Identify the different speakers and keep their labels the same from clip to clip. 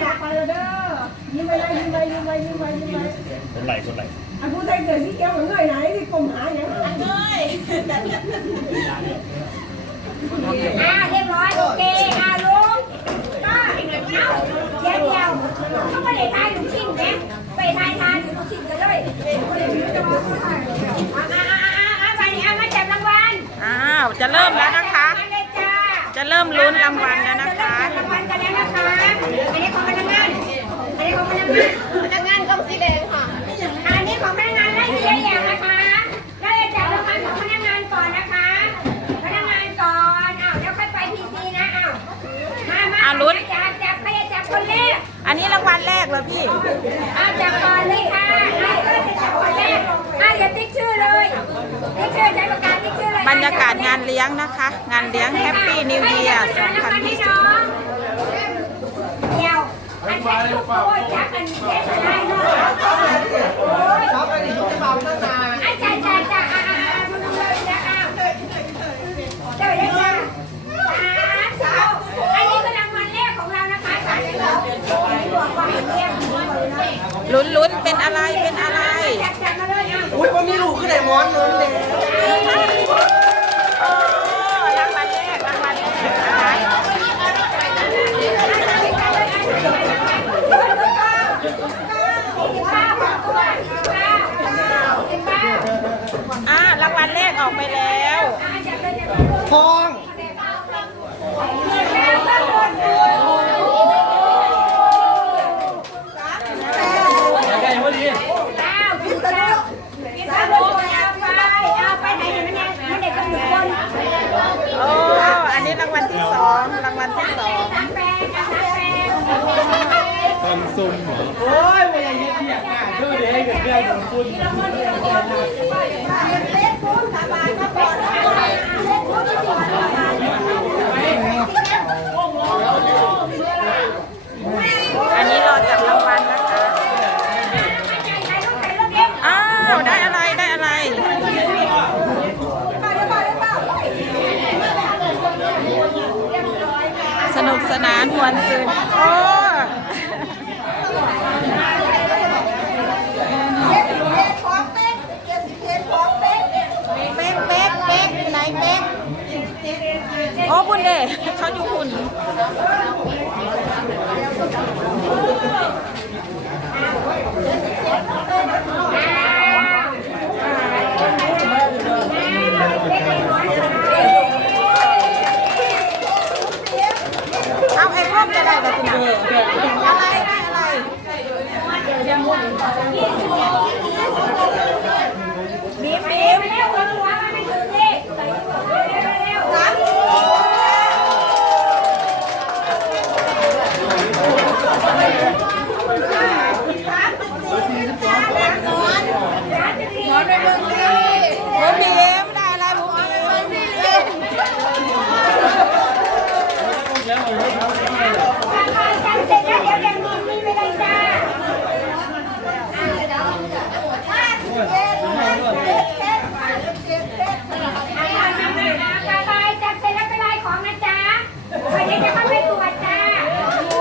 Speaker 1: อยากไปเด้อยิ้มไปเลยยิ้มไปยิ้มไปยิ้มไปยิ้มไป
Speaker 2: คนไหลคนไหล
Speaker 1: อันผู้ใจเกิดที่เกี่ยวกับเงยไหนที่กลมหาอย่างนั้น
Speaker 3: อ่าเรียบร้อยโอเคอ่าลุงก็เอ้าเดี๋ยวเดียวก็ไม่ได้ทายลูกชิ้นนะไปทายทายลูกชิ้นกันเลยอ่าอ่าอ่าอ่าไปอ่ามาจับรางวัล
Speaker 4: อ้าวจะเริ่มแล้วนะคะ
Speaker 3: จะ
Speaker 4: เริ่มลุ้นรางวัลแล้วนะคะ
Speaker 3: อันนี้ของพนักงาน อันนี้ของ พนักงานพนักงานกองสีแดงค่ะ อันนี้ของพนักงานไล่ทีละอย่างนะคะแล้วจะจับรางวัลของพนักงานก่อนนะคะ พนักงานก่อนอ้าวแล้วค่อยไปพีซีนะอ้าวมามา
Speaker 4: อะลุ้น
Speaker 3: จับจับใครจะจับคนแรก
Speaker 4: อันนี้รางวัลแรกเลยพี่
Speaker 3: อ้าวจับก่อนเลยค่ะอ้าวก็จะจับคนแรกอ้าวอย่าติ๊กชื่อเลยติ๊กชื่อใช้ประกาศติ๊กชื่อเลย
Speaker 4: บรรยากาศงานเลี้ยงนะคะ งานเลี้ยงแฮปปี้นิวเยียร์
Speaker 3: 2020 เดี๋ยวอันนี้ทุกคน จับอันนี้เทสได้เนาะโอ้ย
Speaker 5: ชอบไปดิจะบอกตั้งนาน
Speaker 3: อาจารย์จ้าจ้าอ่าอ่าอ่ามึงเลยนะอ้าวเจ้าได้จ้าสามสองอันนี้คือรางวัลแรกของเรานะคะสามสองบอกว่าให้เรียก
Speaker 4: ลุ้นลุ้นเป็นอะไร เป็นอะไร
Speaker 3: จับจับมาเลยอะ
Speaker 5: อุ้ยว่ามีลูกขึ้นไหนมอนนึงเด็ก
Speaker 4: โอ้รางวัลแรก รางวัลแรกนะคะอ่ารางวัลแรกออกไปแล้ว
Speaker 5: ทอง
Speaker 3: พิซซ่าพิซซ่าโบเอาไปเอาไปไหนเห็นไหมเนี่ยมันเด็กกันทุกคน
Speaker 4: โอ้ อันนี้รางวัลที่สองรางวัลที่สอง
Speaker 3: สามแปดสามแปด
Speaker 2: ตอนซุ่มเหรอ
Speaker 5: โอ้ยไม่อยากเห็นเพียกอะคือเด็กกับเพื่อนของคุณ
Speaker 4: อันนี้รอจับรางวัลนะคะ อ้าว ได้อะไร ได้อะไร สนุกสนานมวนซืนโอ้เป๊กเป๊กเป๊กไหนเป๊กโอ้บุญเดชเขาอยู่หุ่น เอาไอ้พวกจะได้แบบนี้อะไรได้อะไร
Speaker 3: บีบบีบเร็วคนหัวมันไม่ถึงดิเร็วเร็วเร็ว
Speaker 4: บุ๋มบีมได้อะไรบุ๋มบีม
Speaker 3: จับเสร็จแล้วเดี๋ยวเดี๋ยวมีมีไปเลยจ้าไปจับเสร็จแล้วไปไล่ของนะจ๊ะวันนี้จะเข้าไปตรวจจ้าโอ้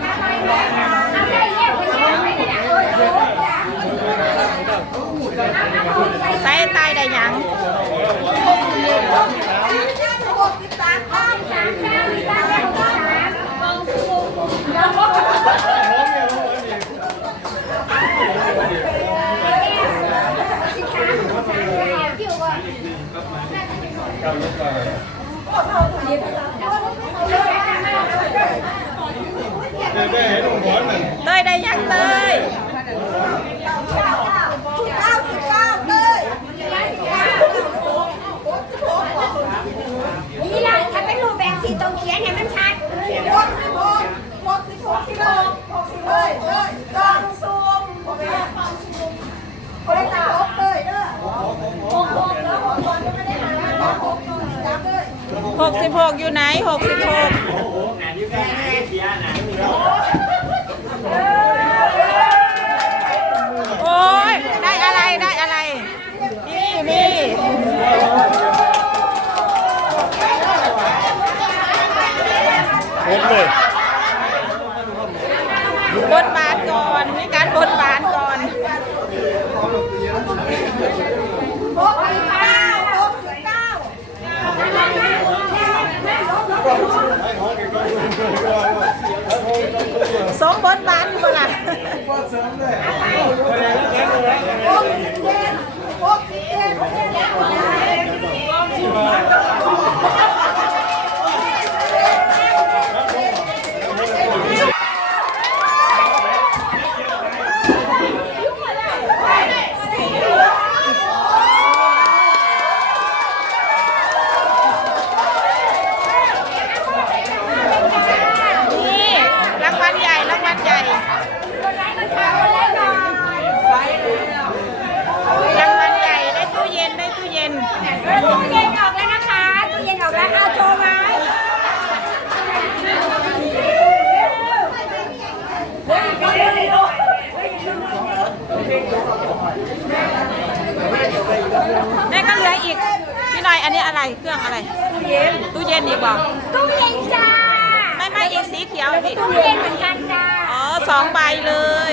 Speaker 3: เอาได้เยี่ยมไปเยี่ยมไปเนี่ยโอ้ยโอ้ยจ้า
Speaker 4: ใส่ตายได้หยัง
Speaker 2: ได้เห็นองค์กรมัน
Speaker 4: เต้ยได้หยังเต้ย หกสิบหกอยู่ไหนหกสิบหกโอ้ยได้อะไรได้อะไร นี่นี่
Speaker 3: บนบาทก่อนมีกา
Speaker 4: รบนบาท สมบทบาทอยู่บ่ล่ะโอ้ยเย็น
Speaker 3: โอ้ยเย็น อั
Speaker 4: นนี้อะไรเครื่องอะไรตู้เย็นตู้เย็นอีกบอก
Speaker 3: ตู้เย็นจ้า
Speaker 4: ไม่ไม่อีสีเขียวอีก
Speaker 3: ตู้เย็นเหมือนกันจ้า
Speaker 4: อ๋อสองใบเลย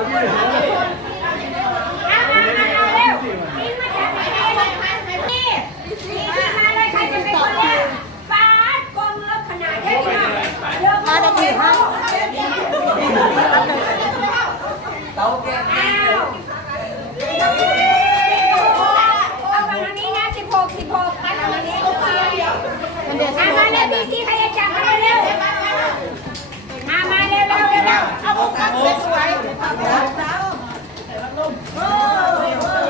Speaker 3: พี่ใครจะจับมาเร็วมามาเร็วเร็วเร็วเอาบุกคับส
Speaker 4: วย
Speaker 3: ๆโอ้โห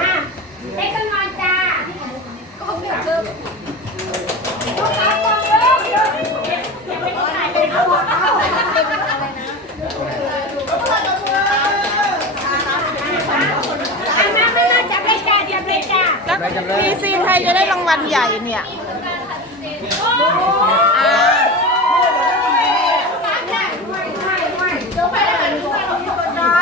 Speaker 3: มาไล็กกันนอนจ้าก็คงเดือดเติลูกค้ากองเลิกเยอะยังไม่ได้ถ่ายเลยเอา
Speaker 4: ดีซีไทยจะได้รางวัลใหญ่เนี่ย